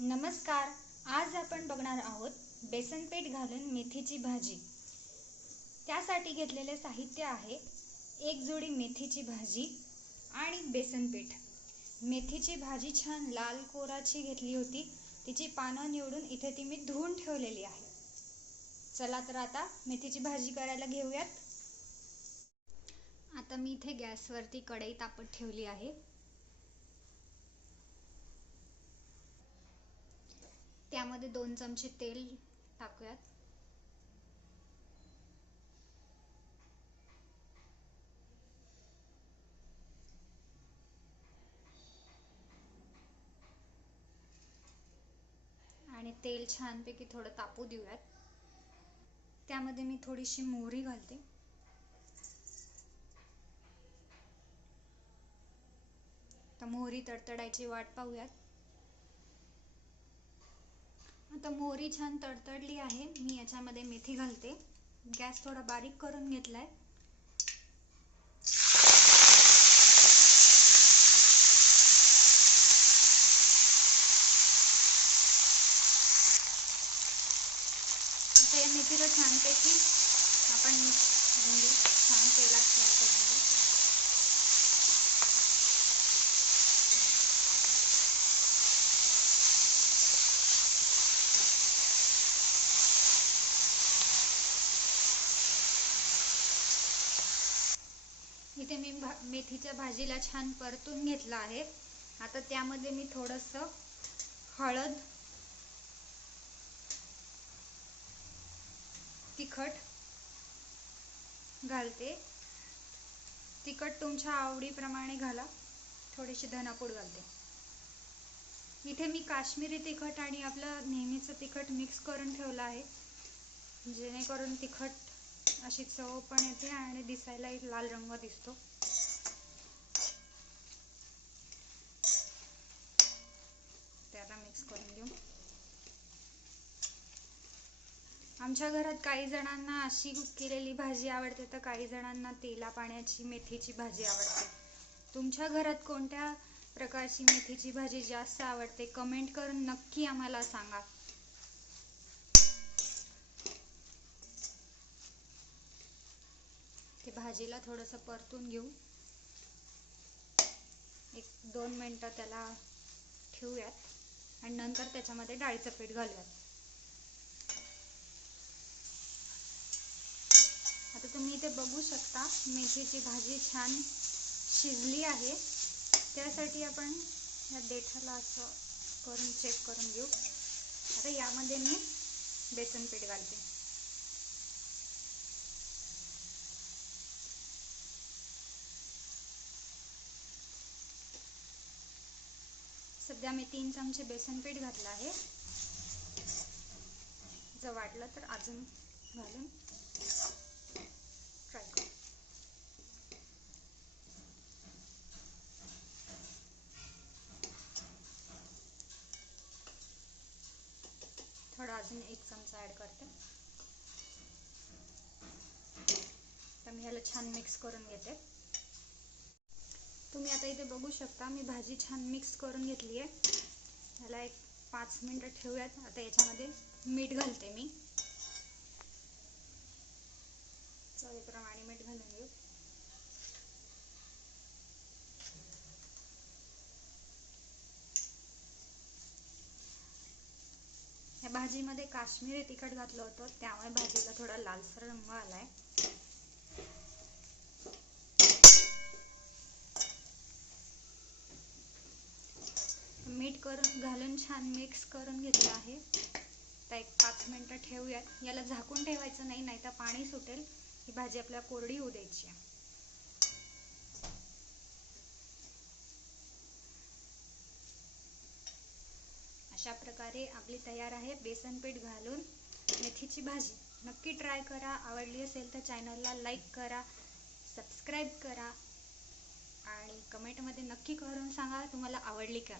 नमस्कार आज आपण बघणार आहोत बेसन पीठ घालून मेथीची भाजी. त्यासाठी घेतलेले साहित्य आहे एक जोडी मेथीची भाजी आणि बेसन पीठ मेथीची भाजी छान लाल कोराची घेतली होती तिची पानं निवडून इथे ती मी धुवून ठेवलेली आहे. चला तर आता मेथीची भाजी करायला घेऊयात. आता मी इथे गॅसवरती कढई तापत ठेवली आहे. त्यामध्ये दोन चमचे तेल टाकूयात. आणि तेल छानपैकी थोडं तापू देऊयात. त्यामध्ये मी थोडीशी मोहरी घालते. तर मोहरी तडतडायची वाट पाहूयात. आता मोहरी छान तडतडली आहे. मी याच्यामध्ये मेथी घालते. गॅस थोडा बारीक करून घेतलाय. आता या मेथीला छानपैकी आपण मिक्स करून घेऊ. छान तेलात फ्राय करून घेऊ इथे मी भा मेथीच्या भाजीला छान परतून घेतलं आहे. आता त्यामध्ये मी थोडंसं हळद तिखट घालते. तिखट तुमच्या आवडीप्रमाणे घाला. थोडीशी धनापूड घालते. इथे मी काश्मीरी तिखट आणि आपलं नेहमीचं तिखट मिक्स करून ठेवलं आहे. जेणेकरून तिखट अशी चव पण येते आणि दिसायला एक लाल रंग दिसतो. त्याला मिक्स करून घेऊ. आमच्या घरात काही जणांना अशी केलेली भाजी आवडते तर काही जणांना तेला पाण्याची मेथीची भाजी आवडते. तुमच्या घरात कोणत्या प्रकारची मेथीची भाजी जास्त आवडते? कमेंट करून नक्की आम्हाला सांगा. ते भाजीला थोडंसं परतून घेऊ. एक दोन मिनटं त्याला ठेवूयात आणि नंतर त्याच्यामध्ये डाळीचं पीठ घालूयात. आता तुम्ही इथे बघू शकता मेथीची भाजी छान शिजली आहे. त्यासाठी आपण या देठाला असं करून चेक करून घेऊ. आता यामध्ये मी बेसन पीठ घालते. सध्या मी तीन चमचे बेसन पीठ घातलं आहे. जर वाटलं तर अजून घालून ट्राय करू. थोडा अजून एक चमचा ॲड करते. तर मी ह्याला छान मिक्स करून घेते. तुम्ही आता इथे बघू शकता मी भाजी छान मिक्स करून घेतली आहे. ह्याला एक पाच मिनटं ठेवूयात. आता याच्यामध्ये मीठ घालते मी. चवीप्रमाणे मीठ घालून घेऊ. या भाजीमध्ये काश्मीरी तिखट घातलं होतं त्यामुळे भाजीला थोडा लालसर रंग आलाय. मीठ करून घालून छान मिक्स करून घेतलं आहे. तर एक पाच मिनटं ठेवूयात. याला झाकून ठेवायचं नाही नाही तर पाणी सुटेल. ही भाजी आपल्याला कोरडी होऊ द्यायची आहे. अशा प्रकारे आपली तयार आहे बेसन पीठ घालून मेथीची भाजी. नक्की ट्राय करा. आवडली असेल तर चॅनलला लाईक करा सबस्क्राईब करा. आणि कमेंटमध्ये नक्की करून सांगा तुम्हाला आवडली का.